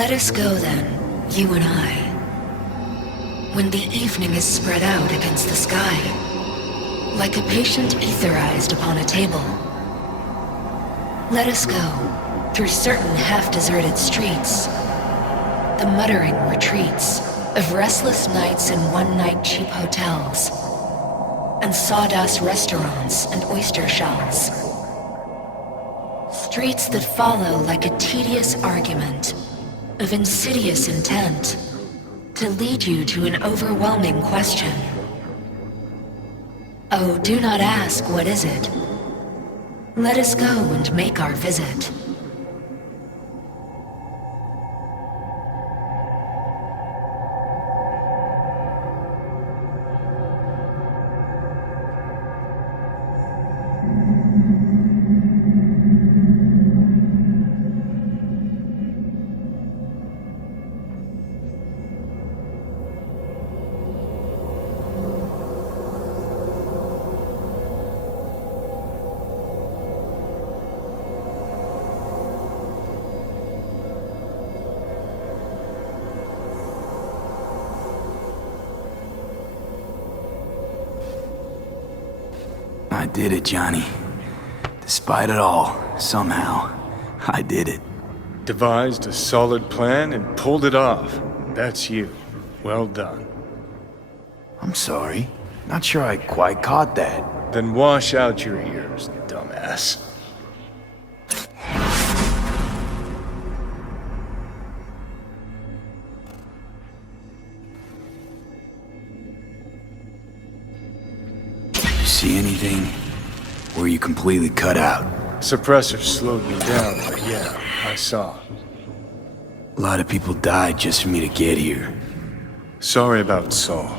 Let us go then, you and I. When the evening is spread out against the sky, like a patient etherized upon a table. Let us go through certain half-deserted streets, the muttering retreats of restless nights in one-night cheap hotels, and sawdust restaurants and oyster shells. Streets that follow like a tedious argument of insidious intent to lead you to an overwhelming question. Oh, do not ask, what is it? Let us go and make our visit. I did it, Johnny. Despite it all, somehow, I did it. Devised a solid plan and pulled it off. That's you. Well done. I'm sorry. Not sure I quite caught that. Then wash out your ears, dumbass. See anything? Or you completely cut out? Suppressor slowed me down, but yeah, I saw. A lot of people died just for me to get here. Sorry about Saul.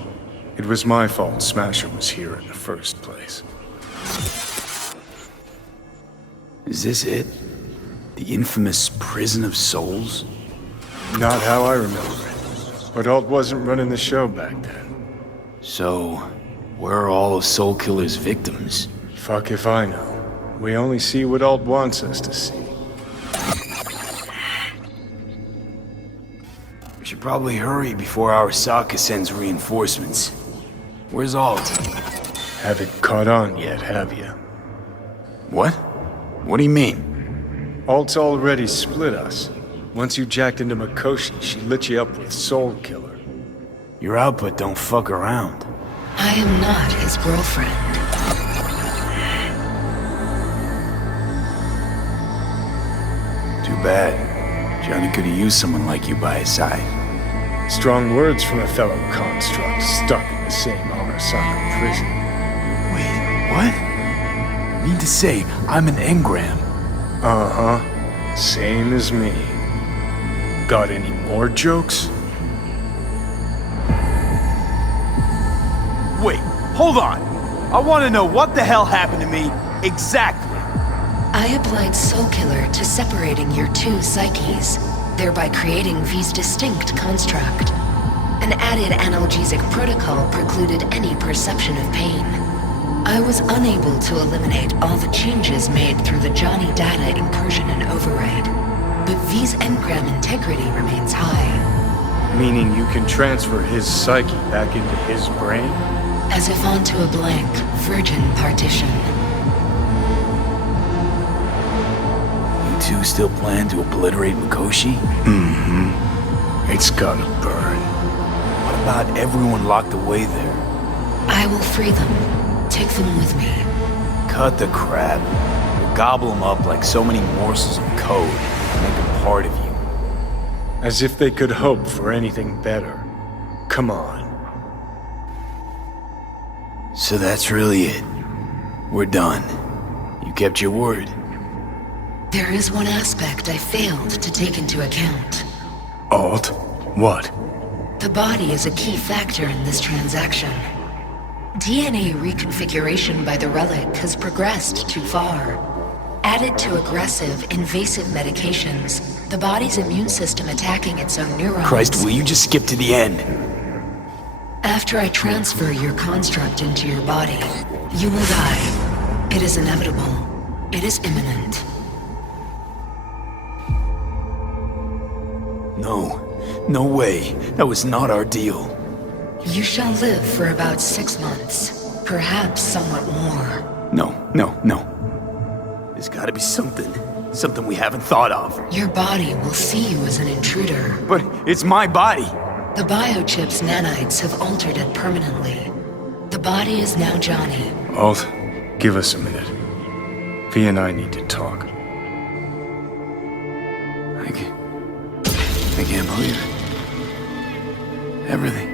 It was my fault Smasher was here in the first place. Is this it? The infamous Prison of Souls? Not how I remember it. But Alt wasn't running the show back then. So, where are all of Soul Killer's victims? Fuck if I know. We only see what Alt wants us to see. We should probably hurry before Arasaka sends reinforcements. Where's Alt? Haven't caught on yet, have you? What? What do you mean? Alt's already split us. Once you jacked into Mikoshi, she lit you up with Soul Killer. Your output don't fuck around. I am not his girlfriend. Too bad. Johnny could have used someone like you by his side. Strong words from a fellow construct stuck in the same Arasaka prison. Wait, what? Mean to say, I'm an engram. Uh-huh. Same as me. Got any more jokes? Wait, hold on. I want to know what the hell happened to me exactly. I applied Soul Killer to separating your two psyches, thereby creating V's distinct construct. An added analgesic protocol precluded any perception of pain. I was unable to eliminate all the changes made through the Johnny data incursion and override, but V's engram integrity remains high. Meaning you can transfer his psyche back into his brain? As if onto a blank, virgin partition. You two still plan to obliterate Mikoshi? Mm-hmm. It's gotta burn. What about everyone locked away there? I will free them. Take them with me. Cut the crap. We'll gobble them up like so many morsels of code and make them part of you. As if they could hope for anything better. Come on. So that's really it. We're done. You kept your word. There is one aspect I failed to take into account. Alt? What? The body is a key factor in this transaction. DNA reconfiguration by the relic has progressed too far. Added to aggressive, invasive medications, the body's immune system attacking its own neurons. Christ, will you just skip to the end? After I transfer your construct into your body, you will die. It is inevitable. It is imminent. No way. That was not our deal. You shall live for about 6 months, perhaps somewhat more. No. There's gotta be something. Something we haven't thought of. Your body will see you as an intruder. But it's my body. The biochip's nanites have altered it permanently. The body is now Johnny. Alt, give us a minute. V and I need to talk. I can't believe it. Everything.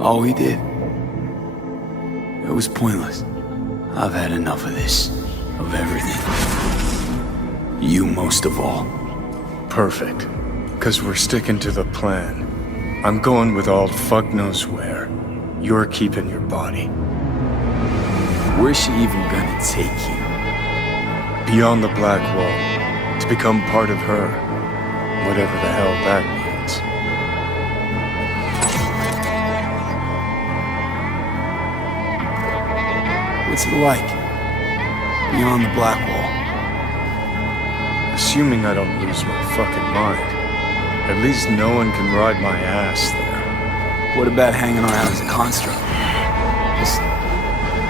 All we did. It was pointless. I've had enough of this. Of everything. You most of all. Perfect. 'Cause we're sticking to the plan. I'm going with Alt fuck knows where. You're keeping your body. Where's she even gonna take you? Beyond the Black Wall. To become part of her. Whatever the hell that means. What's it like? Beyond the Black Wall. Assuming I don't lose my fucking mind. At least no one can ride my ass there. What about hanging around as a construct? Just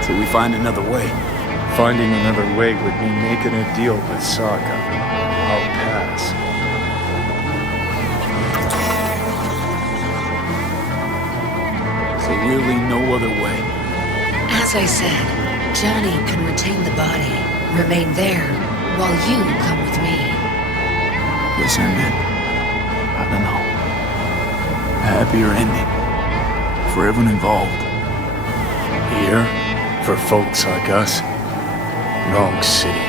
till we find another way. Finding another way would mean making a deal with Saga. I'll pass. So really no other way. As I said, Johnny can retain the body, remain there, while you come with me. Listen, man. I don't know. A happier ending. For everyone involved. Here, for folks like us, wrong city,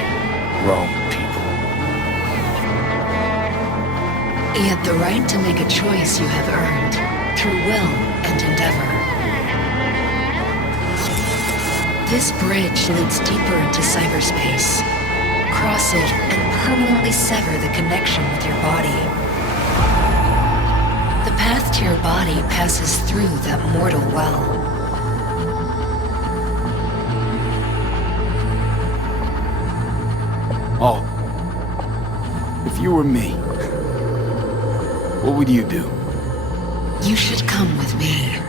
wrong people. Yet the right to make a choice you have earned, through will and endeavor. This bridge leads deeper into cyberspace. Cross it and permanently sever the connection with your body. The path to your body passes through that mortal well. Oh. If you were me, what would you do? You should come with me.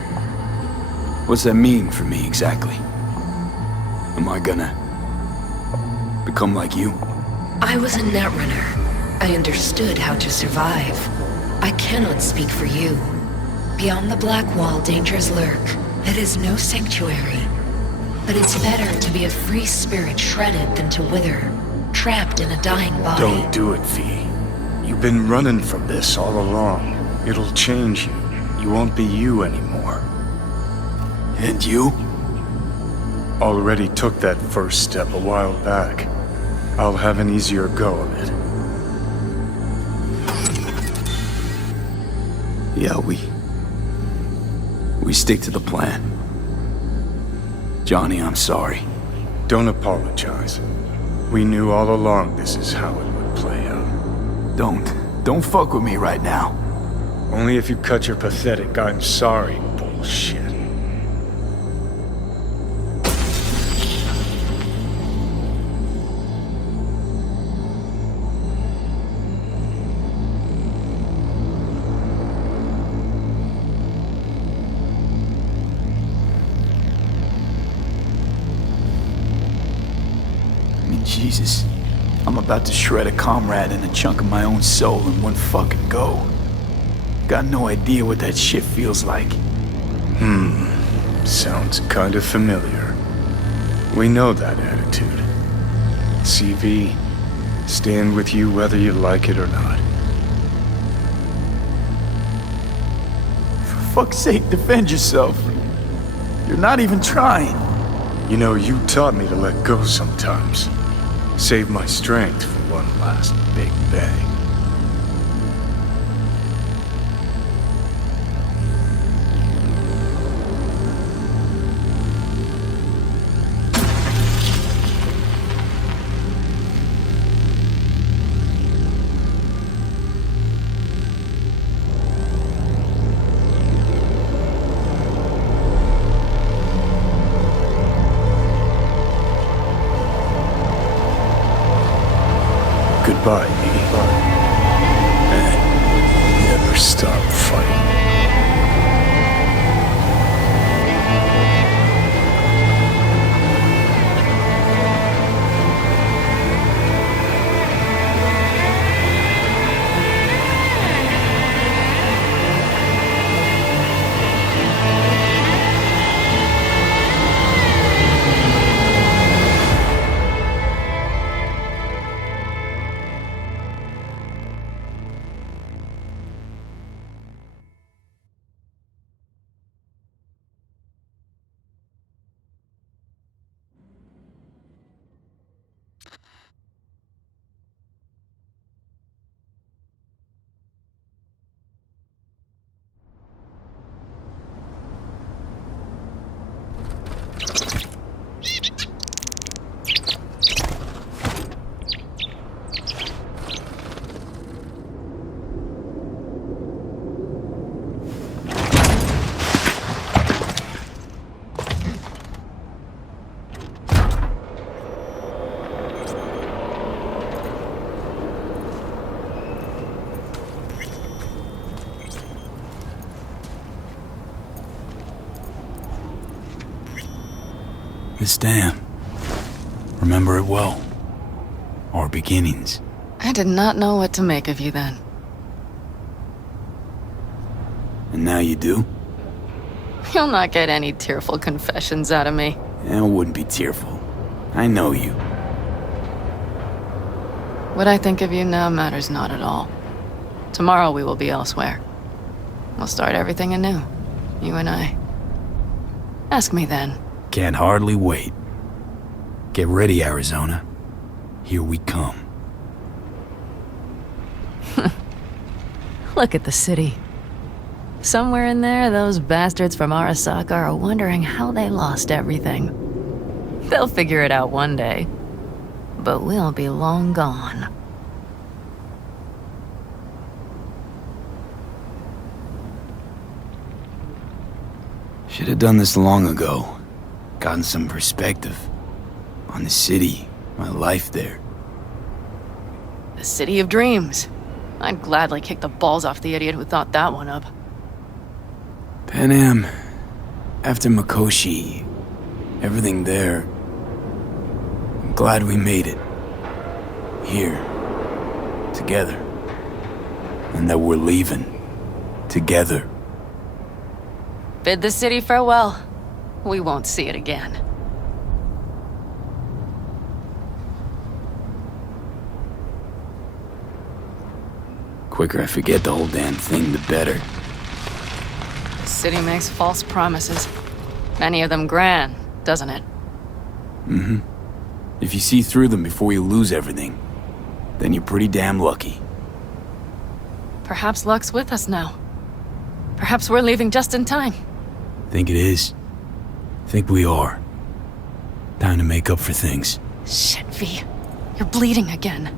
What's that mean for me exactly? Am I gonna become like you? I was a netrunner. I understood how to survive. I cannot speak for you. Beyond the Black Wall, dangers lurk. It is no sanctuary. But it's better to be a free spirit shredded than to wither, trapped in a dying body. Don't do it, V. You've been running from this all along. It'll change you. You won't be you anymore. And you? Already took that first step a while back. I'll have an easier go of it. Yeah, we stick to the plan. Johnny, I'm sorry. Don't apologize. We knew all along this is how it would play out. Don't fuck with me right now. Only if you cut your pathetic "I'm sorry" bullshit. Jesus, I'm about to shred a comrade and a chunk of my own soul in one fucking go. Got no idea what that shit feels like. Sounds kind of familiar. We know that attitude. CV, stand with you whether you like it or not. For fuck's sake, defend yourself. You're not even trying. You know, you taught me to let go sometimes. Save my strength for one last big bang. Goodbye, V. stop fighting. This dam. Remember it well. Our beginnings. I did not know what to make of you then. And now you do? You'll not get any tearful confessions out of me. It wouldn't be tearful. I know you. What I think of you now matters not at all. Tomorrow we will be elsewhere. We'll start everything anew. You and I. Ask me then. Can't hardly wait. Get ready, Arizona. Here we come. Look at the city. Somewhere in there, those bastards from Arasaka are wondering how they lost everything. They'll figure it out one day. But we'll be long gone. Should have done this long ago. Gotten some perspective on the city, my life there. The city of dreams. I'd gladly kick the balls off the idiot who thought that one up. Pan Am, after Mikoshi, everything there. I'm glad we made it. Here, together. And that we're leaving, together. Bid the city farewell. We won't see it again. Quicker I forget the whole damn thing, the better. The city makes false promises. Many of them grand, doesn't it? Mm-hmm. If you see through them before you lose everything, then you're pretty damn lucky. Perhaps luck's with us now. Perhaps we're leaving just in time. Think it is? Think we are. Time to make up for things. Shit, V. You're bleeding again.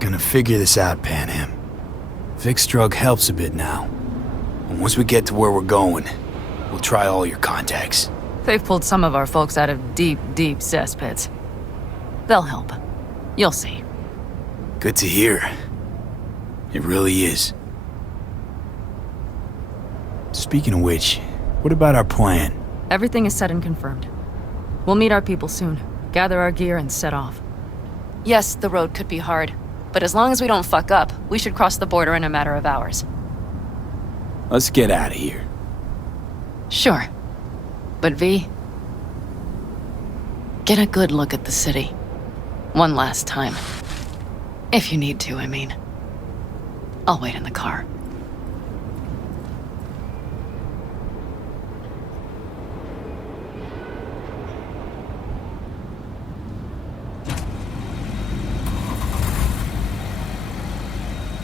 Gonna figure this out, Pan Am. Vic's drug helps a bit now. And once we get to where we're going, we'll try all your contacts. They've pulled some of our folks out of deep, deep cesspits. They'll help. You'll see. Good to hear. It really is. Speaking of which, what about our plan? Everything is set and confirmed. We'll meet our people soon, gather our gear, and set off. Yes, the road could be hard, but as long as we don't fuck up, we should cross the border in a matter of hours. Let's get out of here. Sure. But V, get a good look at the city. One last time. If you need to, I mean. I'll wait in the car.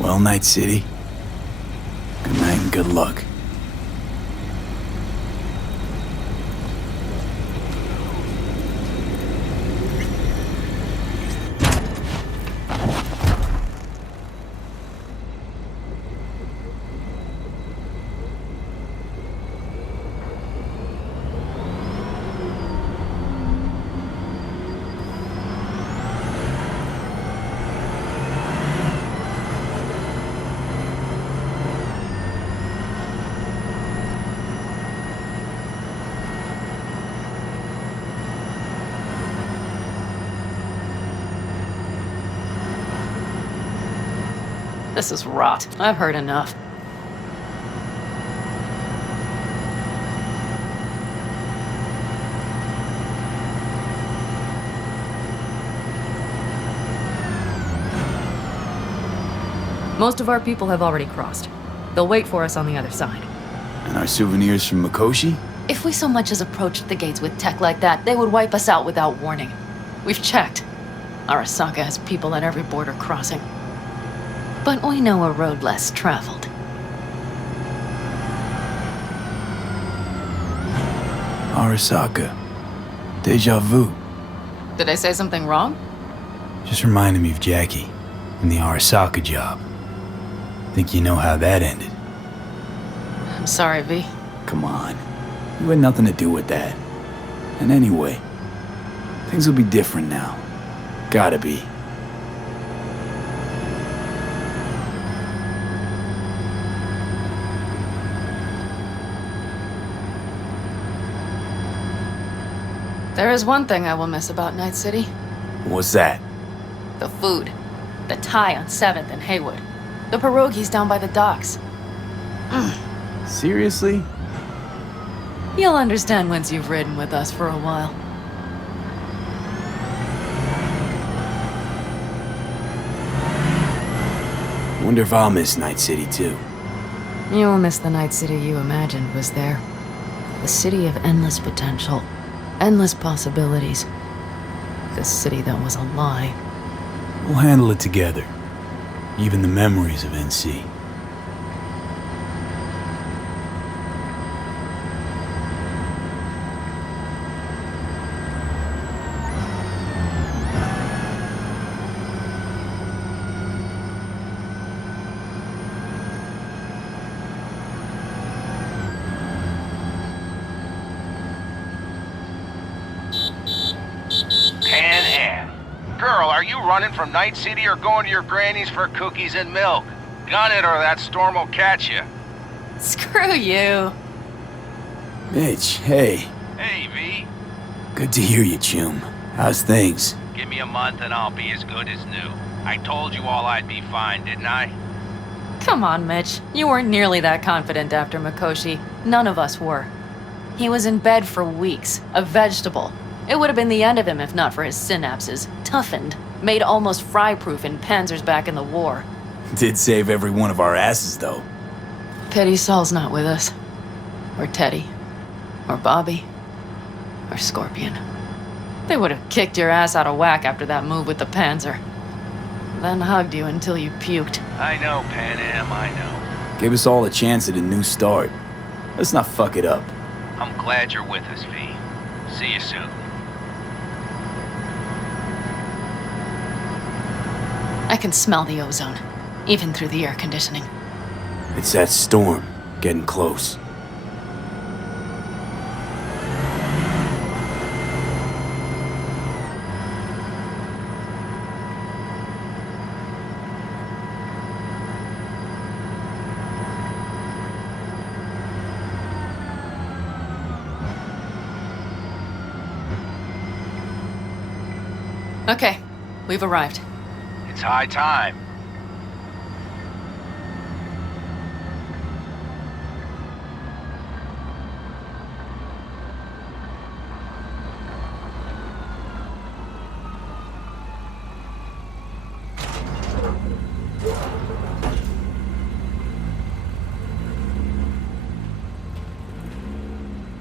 Well, Night City. Good night and good luck. This is rot. I've heard enough. Most of our people have already crossed. They'll wait for us on the other side. And our souvenirs from Mikoshi? If we so much as approached the gates with tech like that, they would wipe us out without warning. We've checked. Arasaka has people at every border crossing. But we know a road less traveled. Arasaka. Deja vu. Did I say something wrong? Just reminded me of Jackie and the Arasaka job. Think you know how that ended? I'm sorry, V. Come on. You had nothing to do with that. And anyway, things will be different now. Gotta be. There is one thing I will miss about Night City. What's that? The food. The Thai on 7th and Haywood. The pierogies down by the docks. Seriously? You'll understand once you've ridden with us for a while. Wonder if I'll miss Night City too. You'll miss the Night City you imagined was there. The city of endless potential. Endless possibilities. The city that was a lie. We'll handle it together. Even the memories of NC. Girl, are you running from Night City or going to your granny's for cookies and milk? Gun it or that storm will catch you. Screw you. Mitch, hey. Hey, V. Good to hear you, Chum. How's things? Give me a month and I'll be as good as new. I told you all I'd be fine, didn't I? Come on, Mitch. You weren't nearly that confident after Mikoshi. None of us were. He was in bed for weeks, a vegetable. It would have been the end of him if not for his synapses. Toughened, made almost fry-proof in panzers back in the war. Did save every one of our asses, though. Pity Saul's not with us. Or Teddy. Or Bobby. Or Scorpion. They would have kicked your ass out of whack after that move with the panzer. Then hugged you until you puked. I know, Pan Am, I know. Gave us all a chance at a new start. Let's not fuck it up. I'm glad you're with us, V. See you soon. I can smell the ozone, even through the air conditioning. It's that storm, getting close. Okay, we've arrived. It's high time.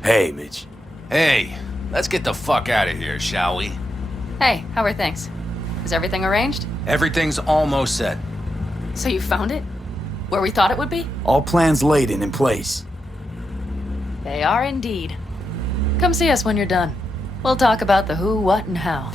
Hey, Mitch. Hey, let's get the fuck out of here, shall we? Hey, how are things? Is everything arranged? Everything's almost set. So you found it? Where we thought it would be? All plans laid and in place. They are indeed. Come see us when you're done. We'll talk about the who, what, and how.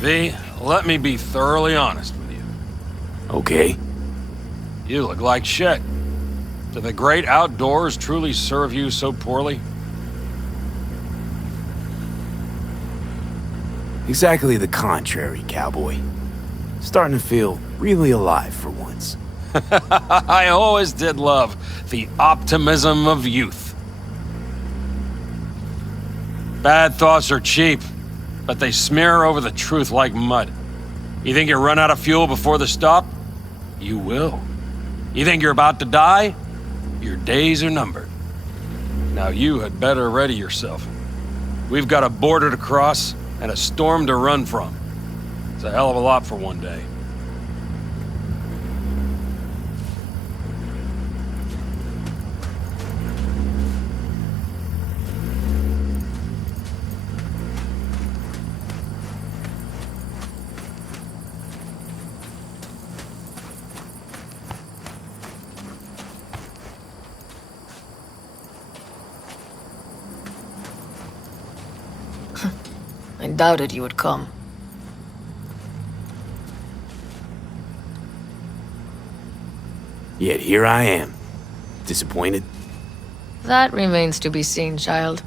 V, let me be thoroughly honest with you. Okay. You look like shit. Do the great outdoors truly serve you so poorly? Exactly the contrary, cowboy. Starting to feel really alive for once. I always did love the optimism of youth. Bad thoughts are cheap, but they smear over the truth like mud. You think you run out of fuel before the stop? You will. You think you're about to die? Your days are numbered. Now you had better ready yourself. We've got a border to cross and a storm to run from. It's a hell of a lot for one day. I doubted you would come. Yet here I am. Disappointed? That remains to be seen, child.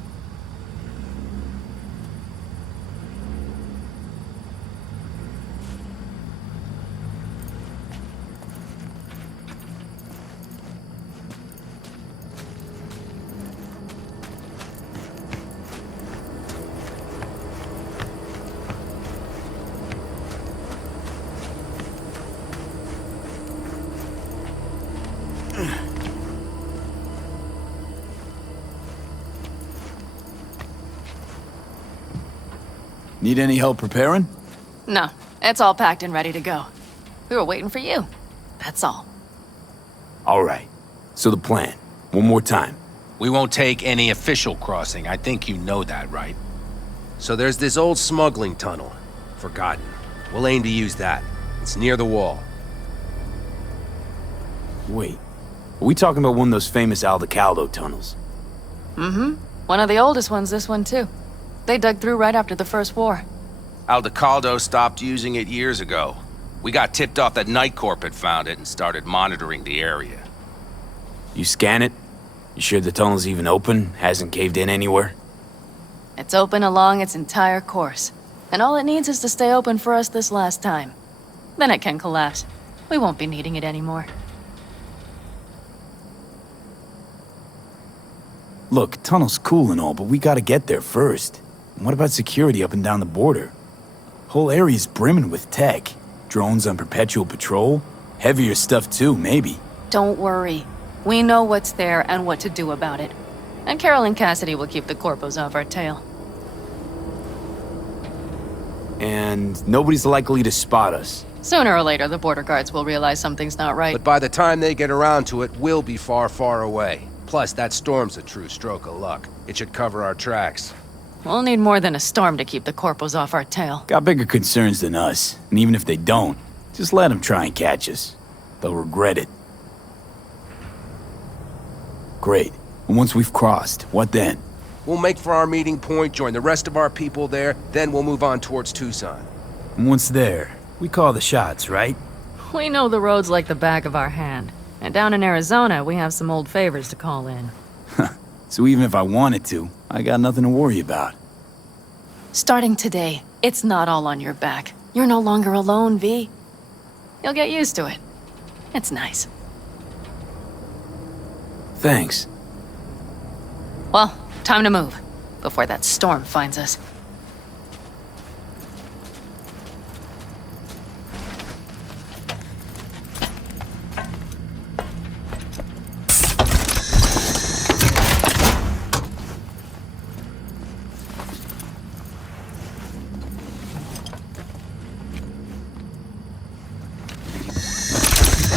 Need any help preparing? No, it's all packed and ready to go. We were waiting for you. That's all. All right. So the plan. One more time. We won't take any official crossing. I think you know that, right? So there's this old smuggling tunnel. Forgotten. We'll aim to use that. It's near the wall. Wait. Are we talking about one of those famous Aldecaldo tunnels? Mm-hmm. One of the oldest ones, this one too. They dug through right after the First War. Aldecaldo stopped using it years ago. We got tipped off that Night Corp had found it and started monitoring the area. You scan it? You sure the tunnel's even open? Hasn't caved in anywhere? It's open along its entire course. And all it needs is to stay open for us this last time. Then it can collapse. We won't be needing it anymore. Look, tunnel's cool and all, but we gotta get there first. And what about security up and down the border? Whole area's brimming with tech. Drones on perpetual patrol. Heavier stuff too, maybe. Don't worry. We know what's there and what to do about it. And Carol and Cassidy will keep the corpos off our tail. And nobody's likely to spot us. Sooner or later, the border guards will realize something's not right. But by the time they get around to it, we'll be far, far away. Plus, that storm's a true stroke of luck. It should cover our tracks. We'll need more than a storm to keep the corpos off our tail. Got bigger concerns than us. And even if they don't, just let them try and catch us. They'll regret it. Great. And once we've crossed, what then? We'll make for our meeting point, join the rest of our people there, then we'll move on towards Tucson. And once there, we call the shots, right? We know the roads like the back of our hand. And down in Arizona, we have some old favors to call in. So even if I wanted to, I got nothing to worry about. Starting today, it's not all on your back. You're no longer alone, V. You'll get used to it. It's nice. Thanks. Well, time to move, before that storm finds us.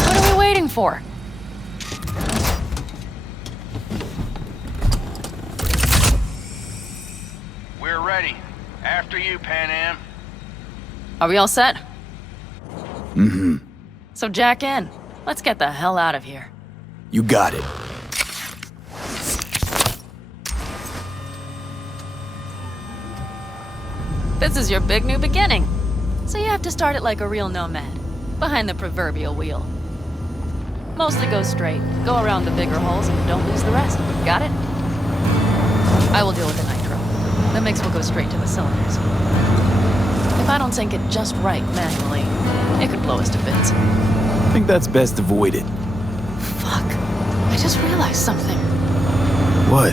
What are we waiting for? We're ready. After you, Pan Am. Are we all set? Mm-hmm. So jack in. Let's get the hell out of here. You got it. This is your big new beginning. So you have to start it like a real nomad, behind the proverbial wheel. Mostly go straight, go around the bigger holes, and don't lose the rest. Got it? I will deal with the nitro. The mix will go straight to the cylinders. don't sync it just right manually, it could blow us to bits. I think that's best avoided. Fuck. I just realized something. What?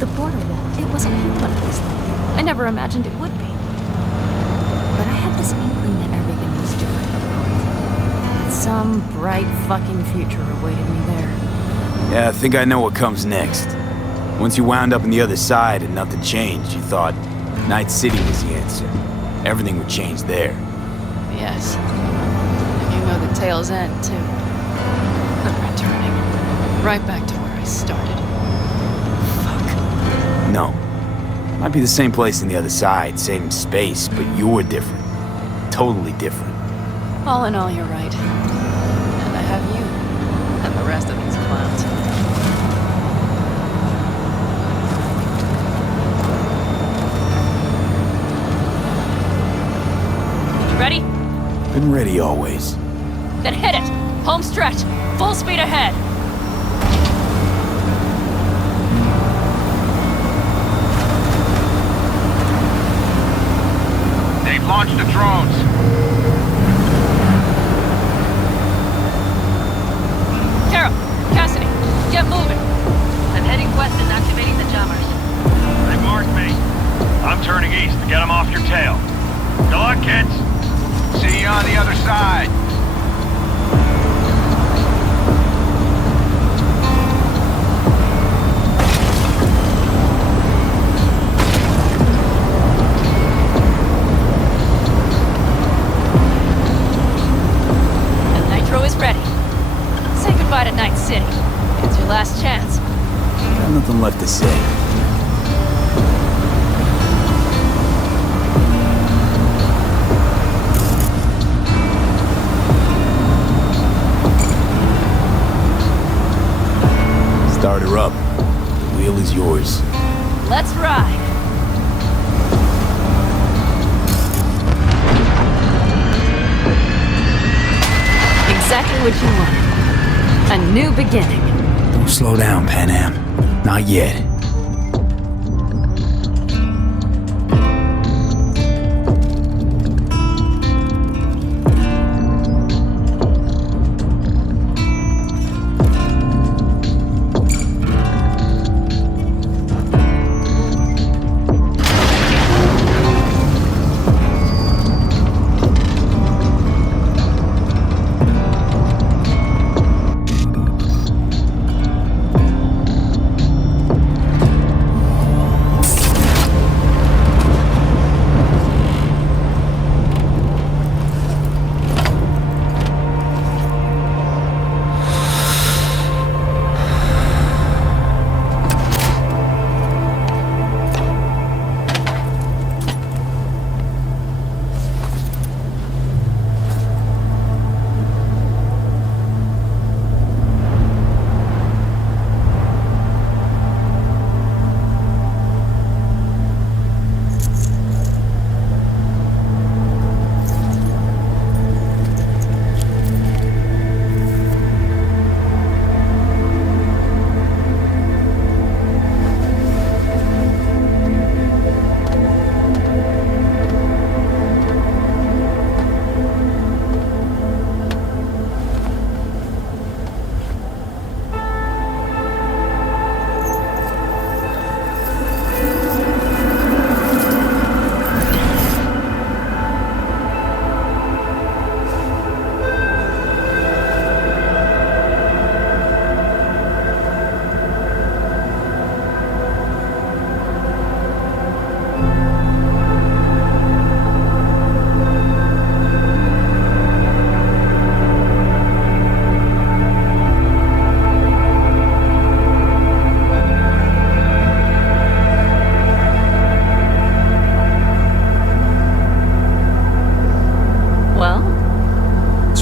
The border wall, it wasn't here when I was little. I never imagined it would be. But I had this inkling that everything was different. That some bright fucking future awaited me there. Yeah, I think I know what comes next. Once you wound up on the other side and nothing changed, you thought Night City was the answer. Everything would change there. Yes. And you know the tale's end, too. I'm returning. Right back to where I started. Fuck. No. Might be the same place on the other side, same space, but you're different. Totally different. All in all, you're right. And I have you. And the rest of these clowns. You ready? Been ready always. Then hit it! Home stretch! Full speed ahead! They've launched the drones. Carol! Cassidy! Get moving! I'm heading west and activating the jammers. They marked me. I'm turning east to get them off your tail. Good luck, kids. See you on the other side. The nitro is ready. Say goodbye to Night City. It's your last chance. Got nothing left to say. Start her up. The wheel is yours. Let's ride! Exactly what you wanted. A new beginning. Don't slow down, Pan Am. Not yet.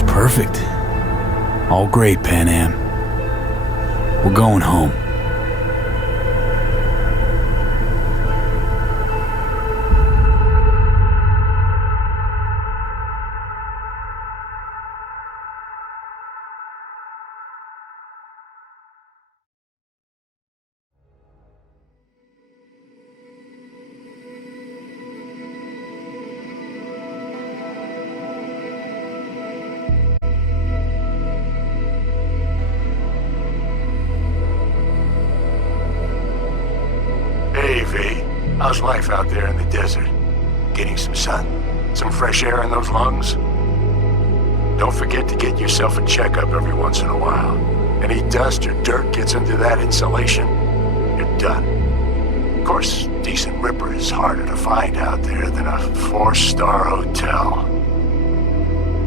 Perfect. All great, Pan Am. We're going home. How's life out there in the desert? Getting some sun? Some fresh air in those lungs? Don't forget to get yourself a checkup every once in a while. Any dust or dirt gets into that insulation, you're done. Of course, decent ripper is harder to find out there than a 4-star hotel.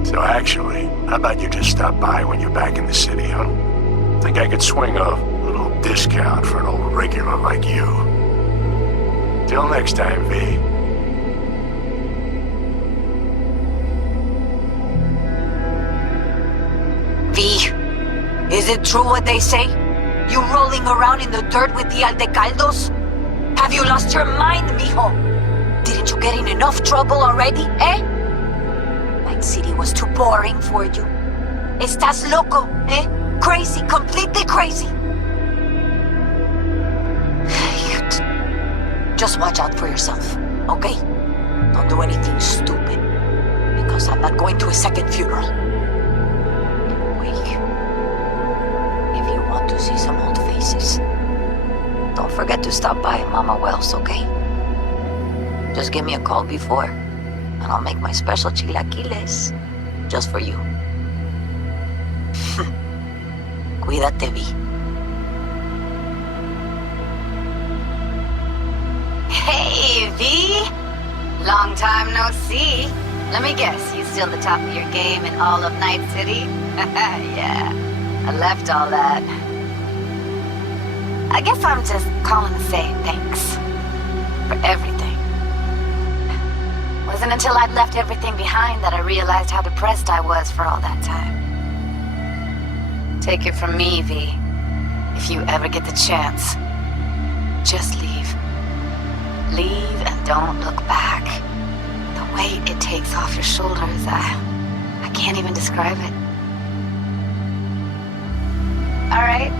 So actually, how about you just stop by when you're back in the city, huh? Think I could swing a little discount for an old regular like you. Till next time, V. V, is it true what they say? You rolling around in the dirt with the Aldecaldos? Have you lost your mind, mijo? Didn't you get in enough trouble already, eh? Night City was too boring for you. Estás loco, eh? Crazy, completely crazy. Just watch out for yourself, okay? Don't do anything stupid, because I'm not going to a second funeral. If you want to see some old faces, don't forget to stop by Mama Wells, okay? Just give me a call before, and I'll make my special chilaquiles just for you. Cuídate, V. Hey, V! Long time no see. Let me guess, you still the top of your game in all of Night City? Yeah, I left all that. I guess I'm just calling to say thanks for everything. Wasn't until I'd left everything behind that I realized how depressed I was for all that time. Take it from me, V. If you ever get the chance, just leave. Leave and don't look back. The weight it takes off your shoulders, I can't even describe it. All right,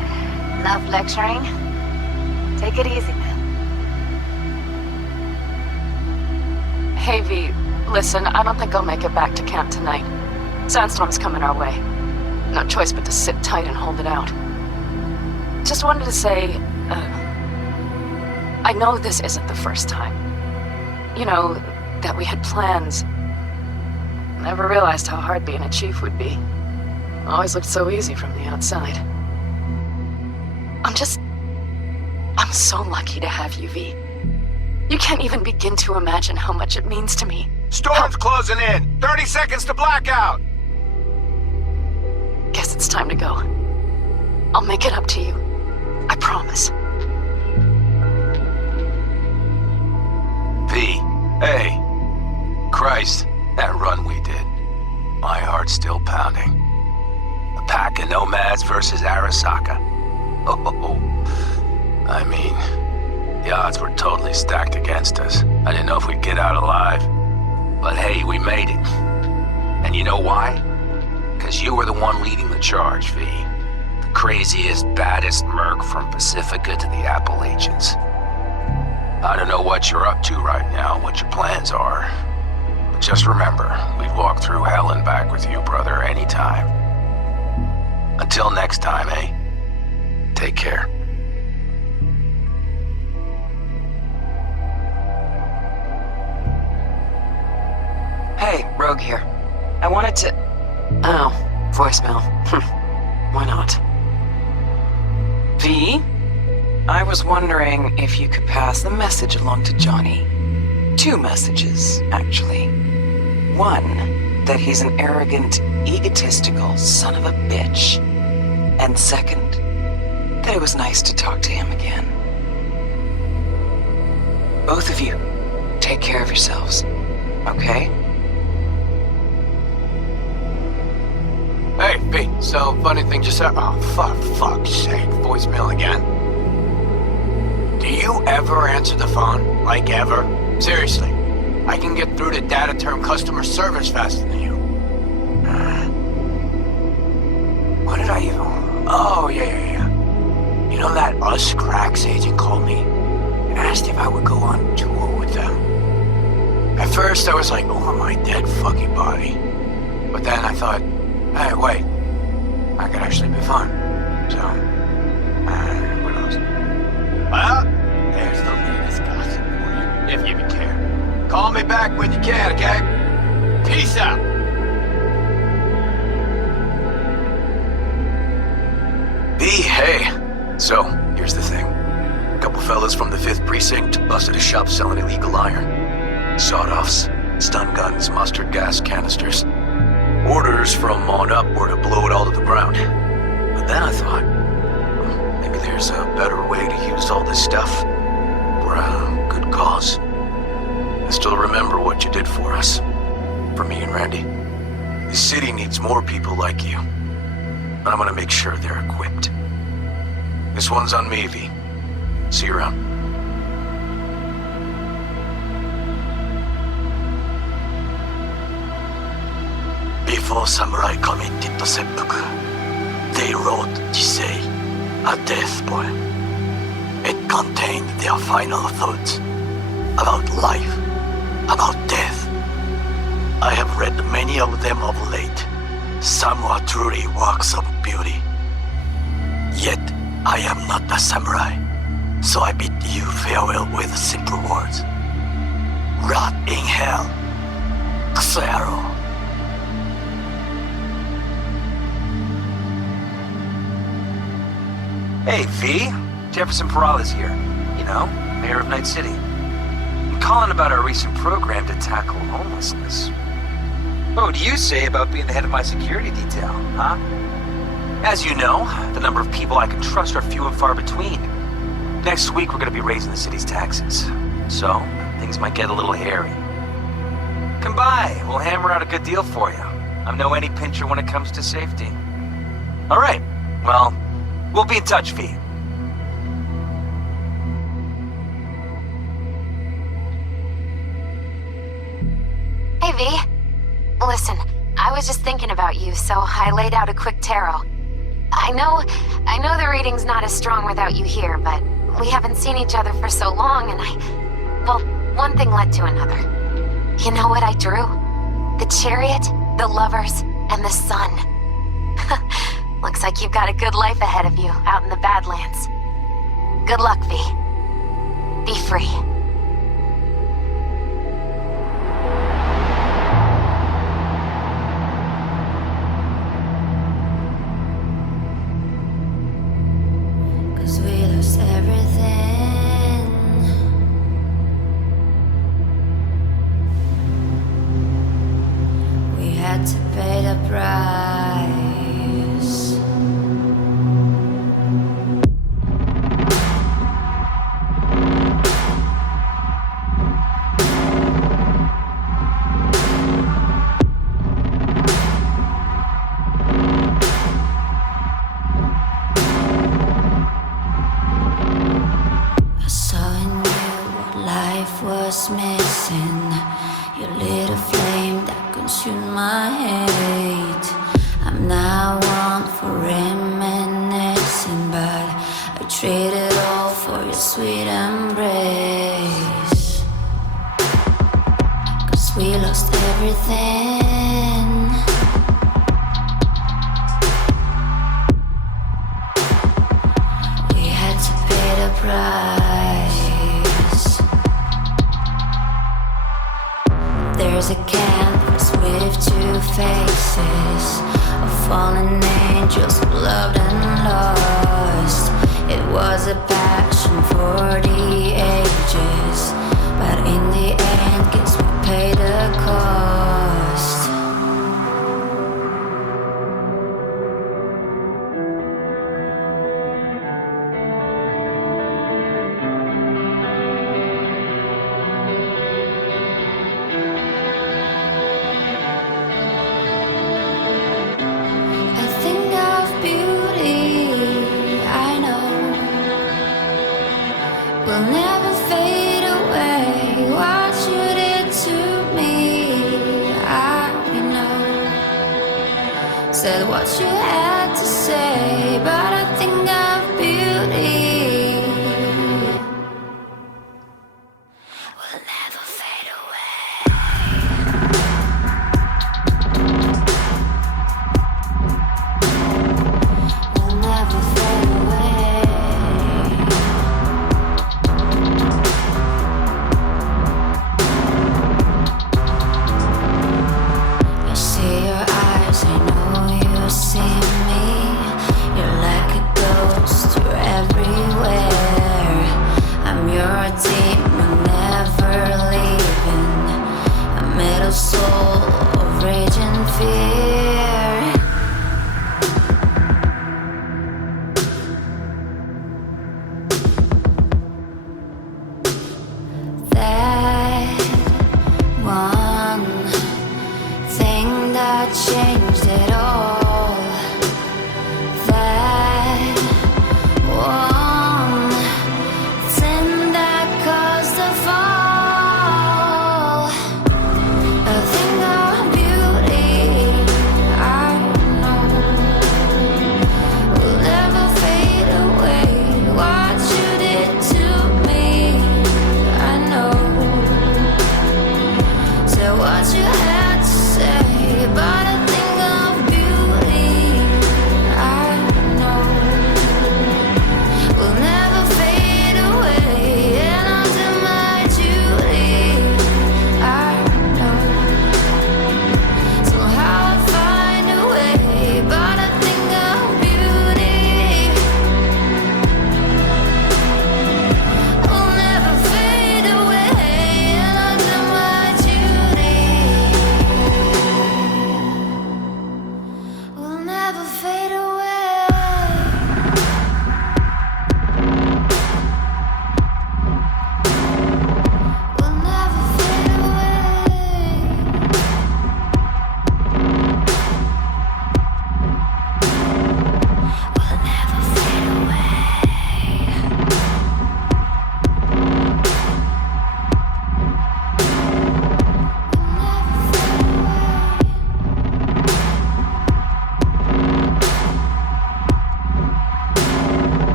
enough lecturing. Take it easy, man. Hey, V, listen, I don't think I'll make it back to camp tonight. Sandstorm's coming our way. No choice but to sit tight and hold it out. Just wanted to say, I know this isn't the first time. You know, that we had plans. Never realized how hard being a chief would be. Always looked so easy from the outside. I'm so lucky to have you, V. You can't even begin to imagine how much it means to me. Storm's closing in! 30 seconds to blackout! Guess it's time to go. I'll make it up to you. I promise. V, hey. Christ, that run we did. My heart's still pounding. A pack of nomads versus Arasaka. Oh, I mean, the odds were totally stacked against us. I didn't know if we'd get out alive. But hey, we made it. And you know why? Because you were the one leading the charge, V. The craziest, baddest merc from Pacifica to the Appalachians. I don't know what you're up to right now, what your plans are. But just remember, we've walked through hell and back with you, brother, anytime. Until next time, eh? Take care. Hey, Rogue here. I wanted to... Oh, voicemail. Why not? V? I was wondering if you could pass the message along to Johnny. 2 messages, actually. One, that he's an arrogant, egotistical son of a bitch. And second, that it was nice to talk to him again. Both of you, take care of yourselves, okay? Hey, B, so funny thing just happened. Oh, fuck's sake, voicemail again. Do you ever answer the phone? Like ever? Seriously, I can get through to data term customer service faster than you. What did I even... Oh, yeah. You know that Us Cracks agent called me and asked if I would go on tour with them. At first, I was like, over my dead fucking body. But then I thought, hey, wait, I could actually be fun. So, what else? Well, there's the latest gossip for you. Call me back when you can, okay? Peace out. Hey. So, here's the thing. A couple fellas from the 5th Precinct busted a shop selling illegal iron. Sawed-offs, stun guns, mustard gas canisters. Orders from on up were to blow it all to the ground. But then I thought, maybe there's a better way to use all this stuff for a good cause. I still remember what you did for us. For me and Randy. The city needs more people like you. And I'm gonna make sure they're equipped. This one's on me, V. See you around. Before samurai committed to seppuku, they wrote Jisei, a death poem. It contained their final thoughts about life, about death. I have read many of them of late. Some are truly works of beauty. Yet, I am not a samurai, so I bid you farewell with simple words. Rot in hell, Xero. Hey, V. Jefferson Peralta's here. You know, mayor of Night City. I'm calling about our recent program to tackle homelessness. What would you say about being the head of my security detail, huh? As you know, the number of people I can trust are few and far between. Next week, we're going to be raising the city's taxes. So, things might get a little hairy. Come by. We'll hammer out a good deal for you. I'm no any pincher when it comes to safety. All right. Well, we'll be in touch, V. Hey, V. Listen, I was just thinking about you, so I laid out a quick tarot. I know the reading's not as strong without you here, but we haven't seen each other for so long, and well, one thing led to another. You know what I drew? The chariot, the lovers, and the sun. Looks like you've got a good life ahead of you out in the Badlands. Good luck, V. Be free. To pay the price. I saw in you what life was missing. You lit a flame that consumed my hate. I'm now one for reminiscing, but I traded all for your sweet embrace. 'Cause we lost everything. We had to pay the price. There's a canvas with two faces of fallen angels, loved and lost. It was a passion for the ages, but in the end, guess we paid the cost. Will never fade away. What you did to me, I know. Said what you had to say, but I think of beauty. Will never fade away. Will never fade away. fear. That one thing that changed it all.